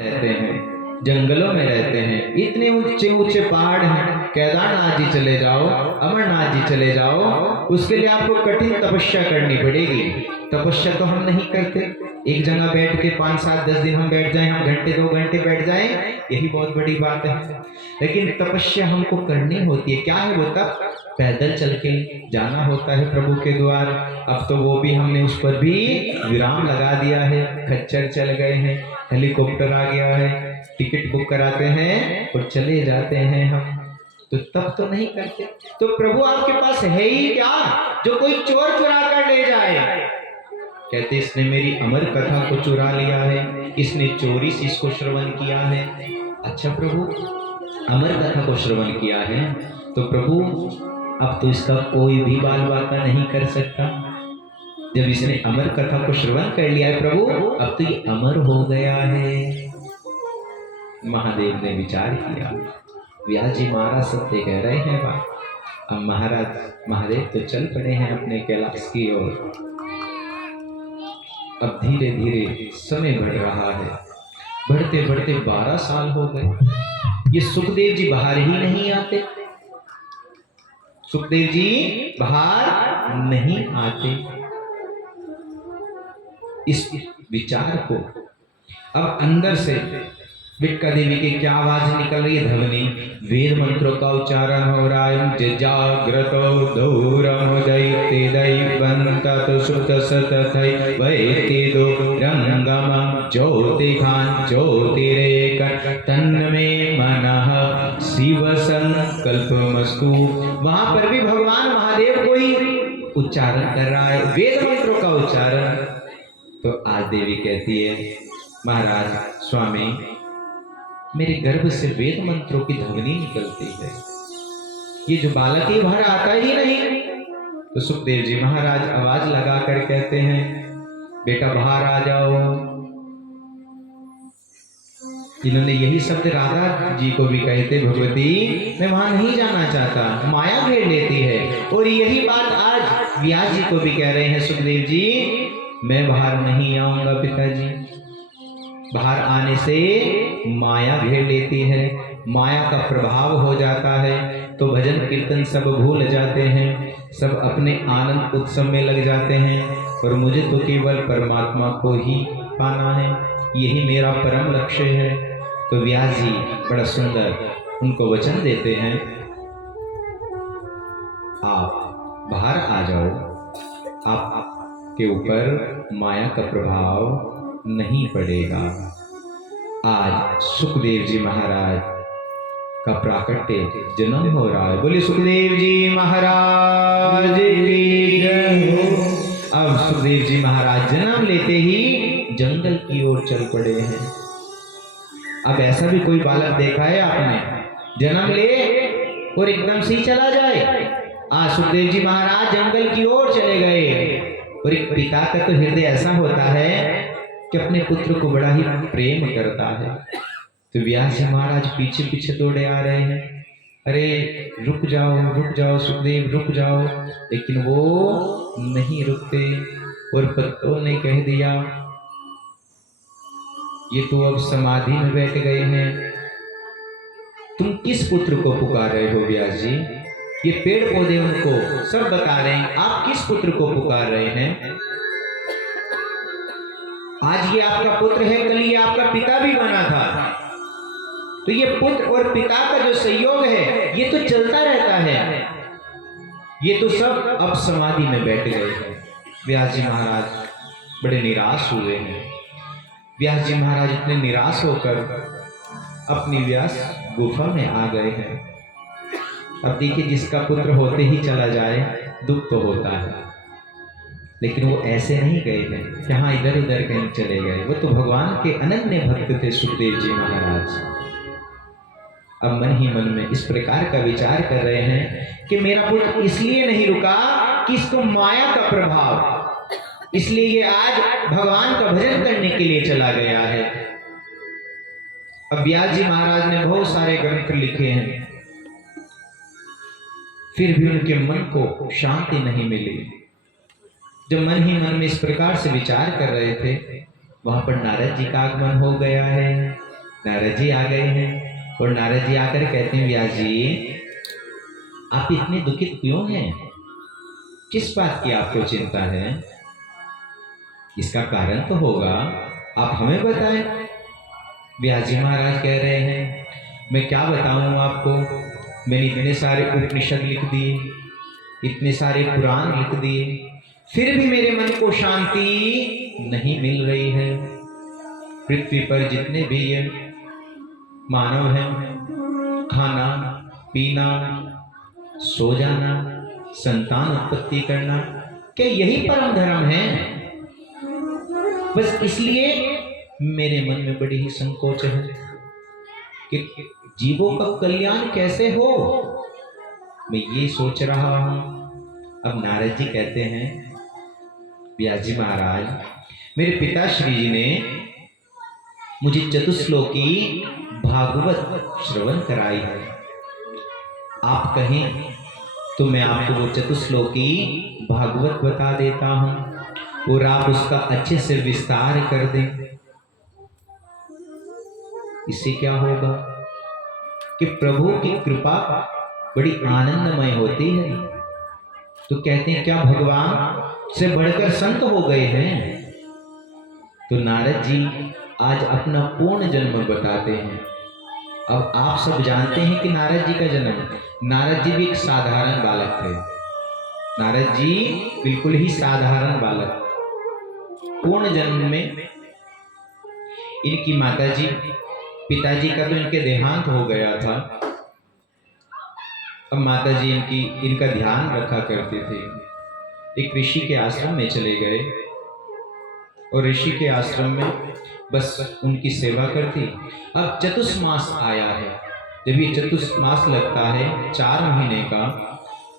रहते हैं, जंगलों में रहते हैं, इतने ऊंचे ऊंचे पहाड़ हैं। केदारनाथ जी चले जाओ, अमरनाथ जी चले जाओ, उसके लिए आपको कठिन तपस्या करनी पड़ेगी। तपस्या तो हम नहीं करते। एक जगह बैठ के 5, 7, 10 दिन हम बैठ जाएं, हम घंटे 2 घंटे बैठ जाएं, यही बहुत बड़ी बात है। लेकिन तपस्या हमको करनी होती है। क्या है वो तप? पैदल चल के जाना होता है प्रभु के द्वार। अब तो वो भी हमने उस पर भी विराम लगा दिया है। खच्चर चल गए हैं, हेलीकॉप्टर आ गया है, टिकट बुक कराते हैं और चले जाते हैं हम। तो तब तो नहीं करते। तो प्रभु आपके पास है ही क्या जो कोई चोर चुरा कर ले जाए? कहते इसने मेरी अमर कथा को चुरा लिया है, इसने चोरी से इसको श्रवण किया है। अच्छा प्रभु, अमर कथा को श्रवण किया है तो प्रभु अब तो इसका कोई भी बाल बाका नहीं कर सकता। जब इसने अमर कथा को श्रवण कर लिया है प्रभु, अब तो ये अमर हो गया है। महादेव ने विचार किया, व्यास जी महाराज सत्य कह रहे हैं बात। अब महादेव तो चल पड़े हैं अपने कैलाश की ओर। अब धीरे धीरे समय बढ़ रहा है, बढ़ते बढ़ते 12 साल हो गए। ये सुखदेव जी बाहर ही नहीं आते, सुखदेव जी बाहर नहीं आते। इस विचार को अब अंदर से विटका देवी की क्या आवाज निकल रही है? ध्वनि, वेद मंत्रों का उच्चारण हो रहा है। जाग्रतो दूरम दैत्य दैवंत सुत सतथै वैति दो रंगम ज्योतिखान ज्योतिरेक तन्मे मनः शिव संकल्पमस्तु। वहां पर भी भगवान महादेव को ही उच्चारण कर रहा है, वेद मंत्रों का उच्चारण। तो आज देवी कहती है, महाराज स्वामी मेरे गर्भ से वेद मंत्रों की ध्वनि निकलती है, ये जो बालक ही बाहर आता ही नहीं। तो सुखदेव जी महाराज आवाज लगाकर कहते हैं, बेटा बाहर आ जाओ। इन्होंने यही शब्द राधा जी को भी कहे थे, भगवती मैं वहां नहीं जाना चाहता, माया घेर लेती है। और यही बात आज व्यास जी को भी कह रहे हैं, सुखदेव जी मैं बाहर नहीं आऊंगा पिताजी। बाहर आने से माया घेर लेती है, माया का प्रभाव हो जाता है, तो भजन कीर्तन सब भूल जाते हैं, सब अपने आनंद उत्सव में लग जाते हैं, और मुझे तो केवल परमात्मा को ही पाना है, यही मेरा परम लक्ष्य है। तो व्यास जी बड़ा सुंदर उनको वचन देते हैं, आप बाहर आ जाओ, आपके ऊपर माया का प्रभाव नहीं पड़ेगा। आज सुखदेव जी महाराज का प्राकट्य जन्म हो रहा है। बोले सुखदेव जी महाराज की जय हो। अब सुखदेव जी महाराज जन्म लेते ही जंगल की ओर चल पड़े हैं। अब ऐसा भी कोई बालक देखा है आपने, जन्म ले और एकदम से ही चला जाए? आज सुखदेव जी महाराज जंगल की ओर चले गए। और एक पिता का तो हृदय ऐसा होता है कि अपने पुत्र को बड़ा ही प्रेम करता है। तो व्यास जी महाराज पीछे पीछे दौड़े आ रहे हैं, अरे रुक जाओ सुखदेव रुक जाओ, लेकिन वो नहीं रुकते। और पत्तों ने कह दिया, ये तो अब समाधि में बैठ गए हैं, तुम किस पुत्र को पुकार रहे हो व्यास जी? ये पेड़ पौधे उनको सब बता रहे हैं, आप किस पुत्र को पुकार रहे हैं? आज ये आपका पुत्र है, कल ये आपका पिता भी बना था। तो ये पुत्र और पिता का जो संयोग है ये तो चलता रहता है, ये तो सब अब समाधि में बैठ गए हैं। व्यास जी महाराज बड़े निराश हुए हैं। व्यास जी महाराज इतने निराश होकर अपनी व्यास गुफा में आ गए हैं। अब देखिए, जिसका पुत्र होते ही चला जाए दुख तो होता है, लेकिन वो ऐसे नहीं गए हैं कि हाँ इधर उधर कहीं चले गए। वो तो भगवान के अनन्य भक्त थे सुखदेव जी महाराज। अब मन ही मन में इस प्रकार का विचार कर रहे हैं कि मेरा पुत्र इसलिए नहीं रुका कि इसको माया का प्रभाव, इसलिए ये आज भगवान का भजन करने के लिए चला गया है। अब व्यास जी महाराज ने बहुत सारे ग्रंथ लिखे हैं, फिर भी उनके मन को शांति नहीं मिली। जब मन ही मन में इस प्रकार से विचार कर रहे थे, वहां पर नारद जी का आगमन हो गया है। नारद जी आ गए हैं और नारद जी आकर कहते हैं, व्यास जी आप इतने दुखित क्यों हैं? किस बात की आपको चिंता है? इसका कारण तो होगा, आप हमें बताएं। व्यास जी महाराज कह रहे हैं, मैं क्या बताऊं आपको, मैंने इतने सारे उपनिषद लिख दिए, इतने सारे पुराण लिख दिए, फिर भी मेरे मन को शांति नहीं मिल रही है। पृथ्वी पर जितने भी ये मानव हैं, खाना पीना, सो जाना, संतान उत्पत्ति करना, क्या यही परम धर्म है? बस इसलिए मेरे मन में बड़ी ही संकोच है कि जीवों का कल्याण कैसे हो, मैं ये सोच रहा हूं। अब नारद जी कहते हैं, व्यास जी महाराज मेरे पिताश्री जी ने मुझे चतुश्लोकी भागवत श्रवण कराई है। आप कहें तो मैं आपको वो चतुश्लोकी भागवत बता देता हूं और आप उसका अच्छे से विस्तार कर दें। इससे क्या होगा कि प्रभु की कृपा बड़ी आनंदमय होती है। तो कहते हैं, क्या भगवान से बढ़कर संत हो गए हैं? तो नारद जी आज अपना पूर्ण जन्म बताते हैं। अब आप सब जानते हैं कि नारद जी का जन्म, नारद जी भी एक साधारण बालक थे। नारद जी बिल्कुल ही साधारण बालक। पूर्ण जन्म में इनकी माताजी, पिताजी का तो इनके देहांत हो गया था। अब माताजी इनका ध्यान रखा करते थे। एक ऋषि के आश्रम में चले गए और ऋषि के आश्रम में बस उनकी सेवा करती। अब चतुष्मास आया है, जब ये चतुष्मास लगता है 4 महीने का,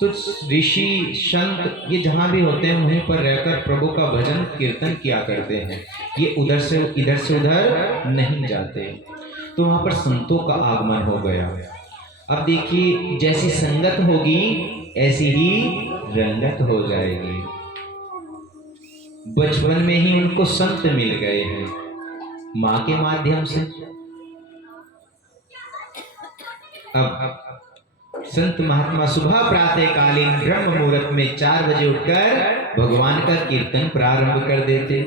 तो ऋषि संत ये जहाँ भी होते हैं वहीं पर रहकर प्रभु का भजन कीर्तन किया करते हैं। ये उधर से उधर नहीं जाते। तो वहाँ पर संतों का आगमन हो गया। अब देखिए, जैसी संगत होगी ऐसी ही रंगत हो जाएगी। बचपन में ही उनको संत मिल गए हैं माँ के माध्यम से। अब संत महात्मा सुबह प्रातः कालीन ब्रह्म मुहूर्त में 4 बजे उठकर भगवान का कीर्तन प्रारंभ कर देते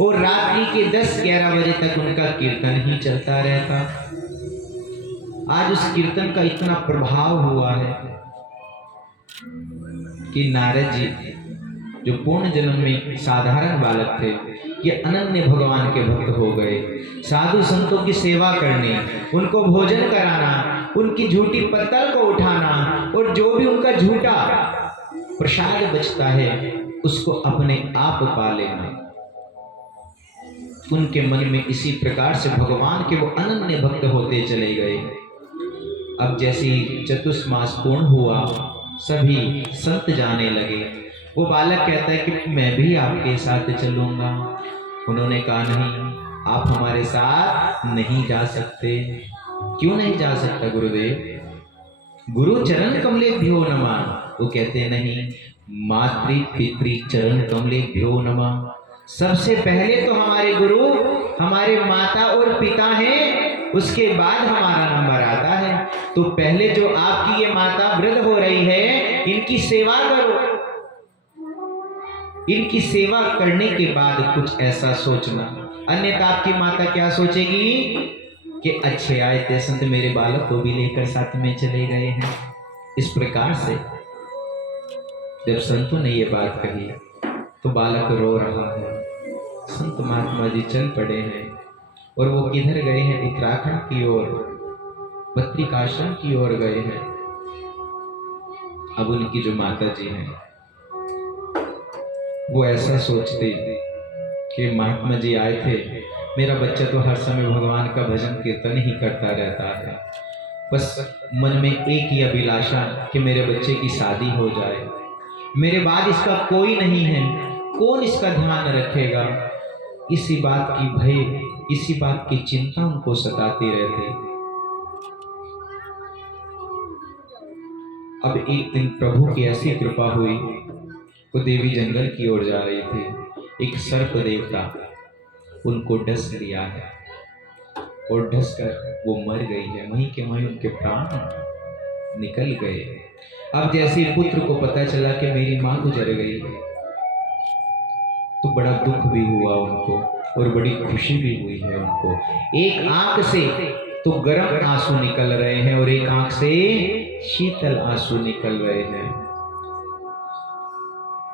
और रात्रि के 10-11 बजे तक उनका कीर्तन ही चलता रहता। आज उस कीर्तन का इतना प्रभाव हुआ है कि नारद जी जो पूर्ण जन्म में साधारण बालक थे, ये अनन्य भगवान के भक्त हो गए। साधु संतों की सेवा करने, उनको भोजन कराना, उनकी झूठी पत्तल को उठाना और जो भी उनका झूठा प्रसाद बचता है उसको अपने आप पा लेना। उनके मन में इसी प्रकार से भगवान के वो अनन्य भक्त होते चले गए। अब जैसे ही चतुष्मास पूर्ण हुआ, सभी संत जाने लगे। वो बालक कहता है कि मैं भी आपके साथ चलूंगा। उन्होंने कहा, नहीं, आप हमारे साथ नहीं जा सकते। क्यों नहीं जा सकता गुरुदेव? गुरु चरण कमलेभ्यो नमः। वो कहते नहीं, मातृ पितृ चरण कमलेभ्यो नमः। सबसे पहले तो हमारे गुरु हमारे माता और पिता हैं, उसके बाद हमारा नंबर आता है। तो पहले जो आपकी ये माता वृद्ध हो रही है, इनकी सेवा करो। इनकी सेवा करने के बाद कुछ ऐसा सोचना, अन्यथा आपकी माता क्या सोचेगी कि अच्छे आए थे संत, मेरे बालक को भी लेकर साथ में चले गए हैं। इस प्रकार से जब संतों ने ये बात कही तो बालक रो रहा है। संत महात्मा जी चल पड़े हैं और वो किधर गए हैं? उत्तराखंड की ओर, बद्रिकाश्रम की ओर गए हैं। अब उनकी जो माता जी हैं वो ऐसा सोचते कि महात्मा जी आए थे, मेरा बच्चा तो हर समय भगवान का भजन कीर्तन ही करता रहता है, बस मन में एक ही अभिलाषा कि मेरे बच्चे की शादी हो जाए, मेरे बाद इसका कोई नहीं है, कौन इसका ध्यान रखेगा। इसी बात की भय, इसी बात की चिंता उनको सताती रहती। अब एक दिन प्रभु की ऐसी कृपा हुई, वो देवी जंगल की ओर जा रही थी। एक सर्प देवता उनको डस लिया है। और ढसकर वो मर गई है। वहीं के वहीं उनके प्राण निकल गए। अब जैसे पुत्र को पता चला कि मेरी मां गुजर गई, तो बड़ा दुख भी हुआ उनको और बड़ी खुशी भी हुई है उनको। एक आंख से तो गर्म आंसू निकल रहे हैं और एक आंख से शीतल आंसू निकल रहे हैं।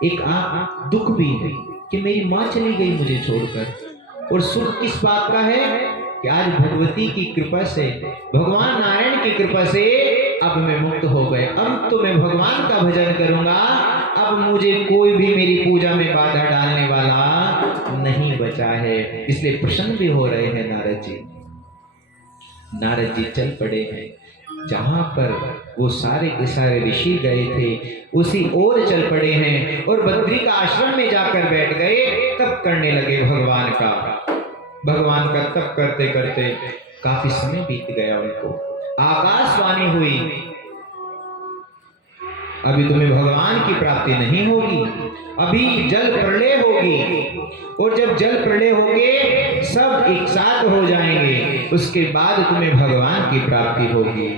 एक आंख दुख भी है कि मेरी मां चली गई मुझे छोड़कर, और सुख किस बात का है कि आज भगवती की कृपा से, भगवान नारायण की कृपा से अब मैं मुक्त हो गए। अब तो मैं भगवान का भजन करूंगा, अब मुझे कोई भी मेरी पूजा में बाधा डालने वाला नहीं बचा है। इसलिए प्रसन्न भी हो रहे हैं नारद जी। नारद जी चल पड़े हैं जहां पर वो सारे के सारे ऋषि गए थे, उसी ओर चल पड़े हैं और बद्री का आश्रम में जाकर बैठ गए। तप करने लगे भगवान का तप करते करते काफी समय बीत गया उनको। आकाशवाणी हुई, अभी तुम्हें भगवान की प्राप्ति नहीं होगी, अभी जल प्रलय होगी, और जब जल प्रलय होगे सब एक साथ हो जाएंगे, उसके बाद तुम्हें भगवान की प्राप्ति होगी।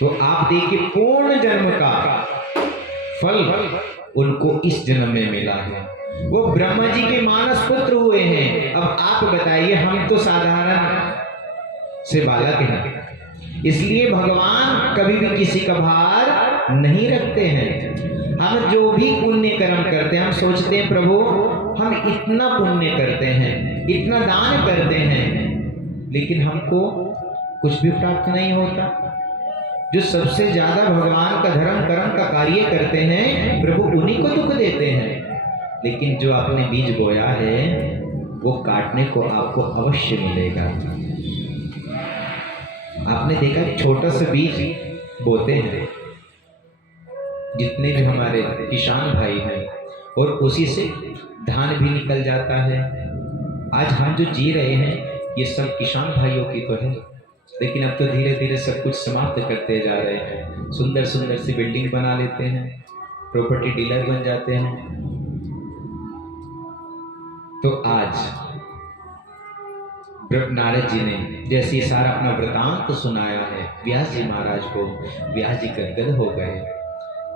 तो आप देखिए पूर्ण जन्म का फल उनको इस जन्म में मिला है। वो ब्रह्मा जी के मानस पुत्र हुए हैं। अब आप बताइए, हम तो साधारण से बालक हैं, इसलिए भगवान कभी भी किसी का भार नहीं रखते हैं। हम जो भी पुण्य कर्म करते हैं, हम सोचते हैं प्रभु हम इतना पुण्य करते हैं, इतना दान करते हैं, लेकिन हमको कुछ भी प्राप्त नहीं होता। जो सबसे ज्यादा भगवान का धर्म कर्म का कार्य करते हैं, प्रभु उन्हीं को दुख देते हैं। लेकिन जो आपने बीज बोया है वो काटने को आपको अवश्य मिलेगा। आपने देखा छोटा सा बीज बोते हैं जितने भी हमारे किसान भाई हैं, और उसी से धान भी निकल जाता है। आज हम जो जी रहे हैं ये सब किसान भाइयों की तो है, लेकिन अब तो धीरे धीरे सब कुछ समाप्त करते जा रहे हैं। सुंदर सुंदर सी बिल्डिंग बना लेते हैं, प्रॉपर्टी डीलर बन जाते हैं। तो आज नारद जी ने जैसे ये सारा अपना वृतांत तो सुनाया है व्यास जी महाराज को, व्यास जी गदगद हो गए।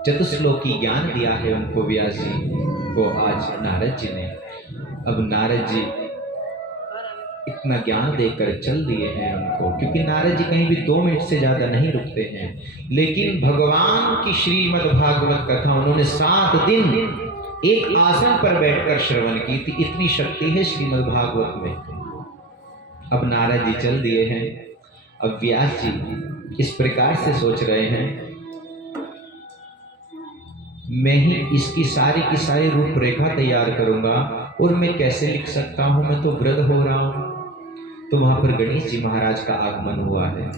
चतुश्लोकी ज्ञान दिया है उनको व्यास जी को आज नारद जी ने। अब नारद जी इतना ज्ञान देकर चल दिए हैं उनको, क्योंकि नारद जी कहीं भी 2 मिनट से ज्यादा नहीं रुकते हैं। लेकिन भगवान की श्रीमद् भागवत कथा उन्होंने 7 दिन एक आसन पर बैठकर श्रवण की थी। इतनी शक्ति है श्रीमद् भागवत में। अब नारद जी चल दिए हैं। अब व्यास जी इस प्रकार से सोच रहे हैं, मैं ही इसकी सारी की सारी रूपरेखा तैयार करूंगा, और मैं कैसे लिख सकता हूं, मैं तो वृद्ध हो रहा हूं। तो वहां पर गणेश जी महाराज का आगमन हुआ है।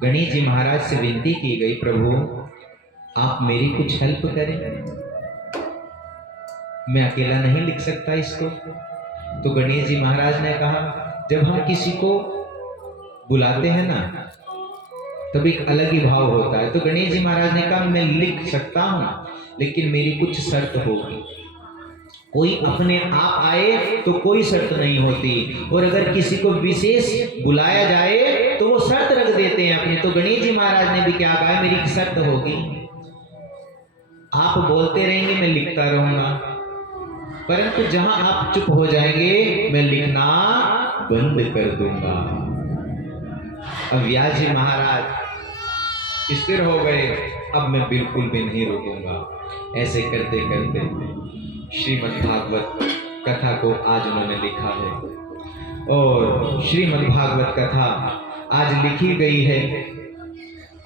गणेश जी महाराज से विनती की गई, प्रभु आप मेरी कुछ हेल्प करें, मैं अकेला नहीं लिख सकता इसको। तो गणेश जी महाराज ने कहा, जब हम किसी को बुलाते हैं ना तब एक अलग ही भाव होता है। तो गणेश जी महाराज ने कहा, मैं लिख सकता हूं, लेकिन मेरी कुछ शर्त होगी। कोई अपने आप आए तो कोई शर्त नहीं होती, और अगर किसी को विशेष बुलाया जाए तो वो शर्त रख देते हैं अपनी। तो गणेश जी महाराज ने भी क्या कहा, मेरी एक शर्त होगी, आप बोलते रहेंगे मैं लिखता रहूंगा, परंतु जहां आप चुप हो जाएंगे मैं लिखना बंद कर दूंगा। अब व्यास जी महाराज स्थिर हो गए, अब मैं बिल्कुल भी नहीं रुकूंगा। ऐसे करते करते श्रीमद् भागवत कथा को आज उन्होंने लिखा है, और श्रीमद् भागवत कथा आज लिखी गई है।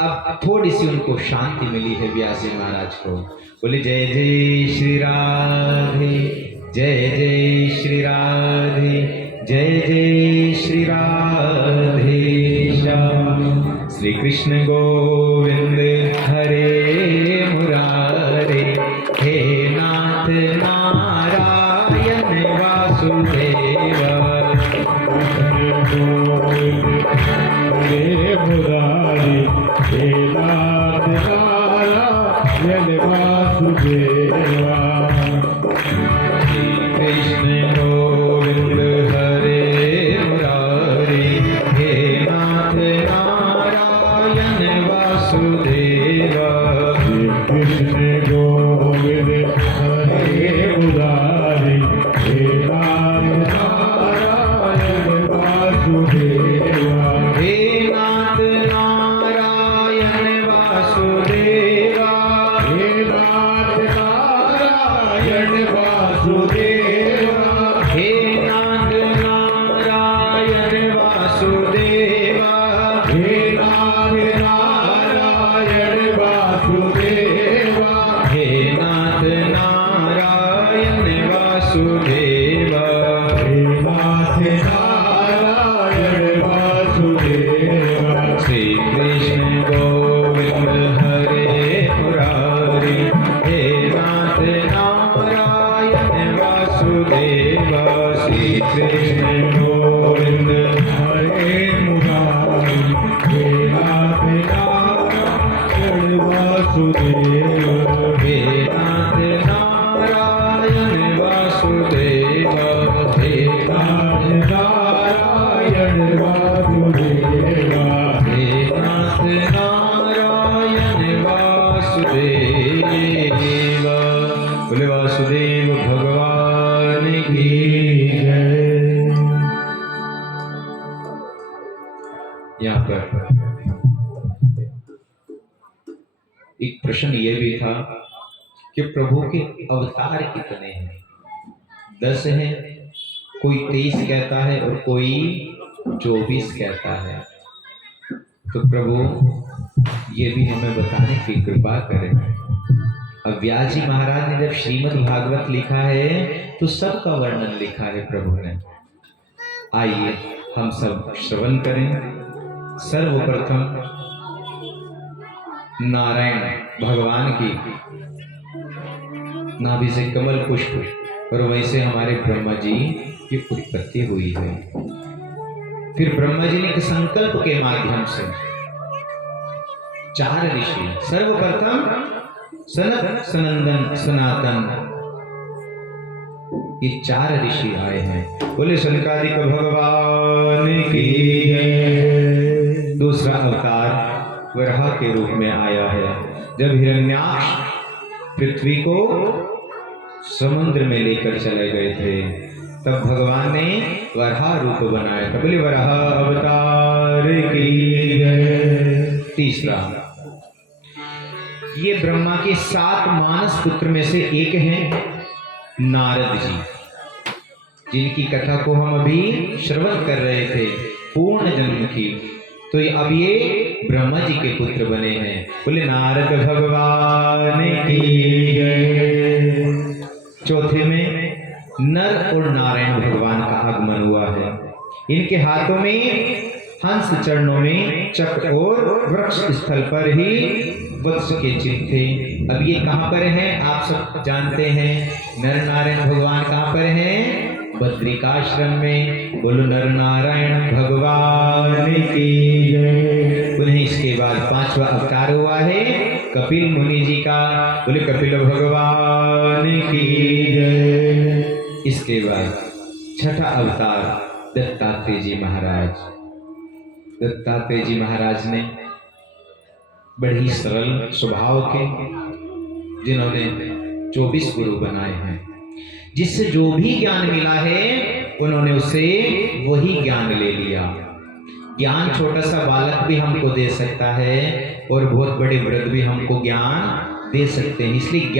अब थोड़ी सी उनको शांति मिली है व्यास जी महाराज को। बोले जय जय श्री राधे, जय जय श्री राधे, जय जय श्री राधे श्याम। श्री कृष्ण गोविंद हरे मुरारे, हे नाथ नारायण वासुदेवा। हरे मुरारे, हे नाथ नारायण वासुदेवा। कृष्ण गोविंद हरे मुरारे, वासुदेवा हे नाथ नारायण वासुदेवा हे नाथ नारायण वासुदेवा हे नाथ नारायण वासुदेवा हे नाथ नारायण वासुदेवा हे नाथ नारायण वासुदेवा हे नाथ नारायण वासुदेवा श्री कृष्ण गोविंद हरे मुरारी हे नाथ नारायण वासुदेवा श्री कृष्ण गोविंद हरे मुरारी हे नाथ नारायण वासुदेवा हे नाथ नारायण वासुदेवा हे नाथ नारायण वासुदेवा हे नाथ नारायण वासुदेवा। बोले वासुदेव भगवान की जय। यहाँ पर एक प्रश्न ये भी था कि प्रभु के अवतार कितने हैं? 10 हैं, कोई 23 कहता है और कोई 24 कहता है। तो प्रभु ये भी हमें बताने की कृपा करें। अब व्यास जी महाराज ने जब श्रीमद् भागवत लिखा है तो सबका वर्णन लिखा है प्रभु ने। आइए हम सब श्रवण करें। सर्वप्रथम नारायण भगवान की नाभि से कमल पुष्प और वैसे हमारे ब्रह्मा जी की उत्पत्ति हुई है। फिर ब्रह्मा जी ने एक संकल्प के माध्यम से 4 ऋषि, सर्वप्रथम सनत सनंदन सनातन, ये 4 ऋषि आए हैं। बोले सनकादिक भगवान की जय। दूसरा अवतार वराह के रूप में आया है। जब हिरण्याक्ष पृथ्वी को समुद्र में लेकर चले गए थे तब भगवान ने वराह रूप बनाया था। बोले वराह अवतार की जय। तीसरा, ये ब्रह्मा के 7 मानस पुत्र में से एक हैं नारद जी, जिनकी कथा को हम अभी श्रवण कर रहे थे पूर्ण जन्म की। तो अब ये ब्रह्मा जी के पुत्र बने हैं। बोले नारद भगवान की जय। चौथे में नर और नारायण भगवान का आगमन हुआ है। इनके हाथों में हंस, चरणों में चक्र और वृक्ष स्थल पर ही वत्स के चिन्ह थे। अब ये कहाँ पर हैं? आप सब जानते हैं। नर नारायण भगवान कहाँ पर हैं? बद्रिकाश्रम में। बोलो नर नारायण भगवान की जय। पुनः इसके बाद 5वां अवतार हुआ है कपिल मुनि जी का। बोले कपिल भगवान की जय। इसके बाद 6ठा अवतार दत्तात्रेय जी महाराज। दत्तात्रेय जी महाराज ने बड़ी सरल स्वभाव के, जिन्होंने 24 गुरु बनाए हैं, जिससे जो भी ज्ञान मिला है उन्होंने उसे वही ज्ञान ले लिया। ज्ञान छोटा सा बालक भी हमको दे सकता है और बहुत बड़े वृद्ध भी हमको ज्ञान दे सकते हैं। इसलिए ज्ञान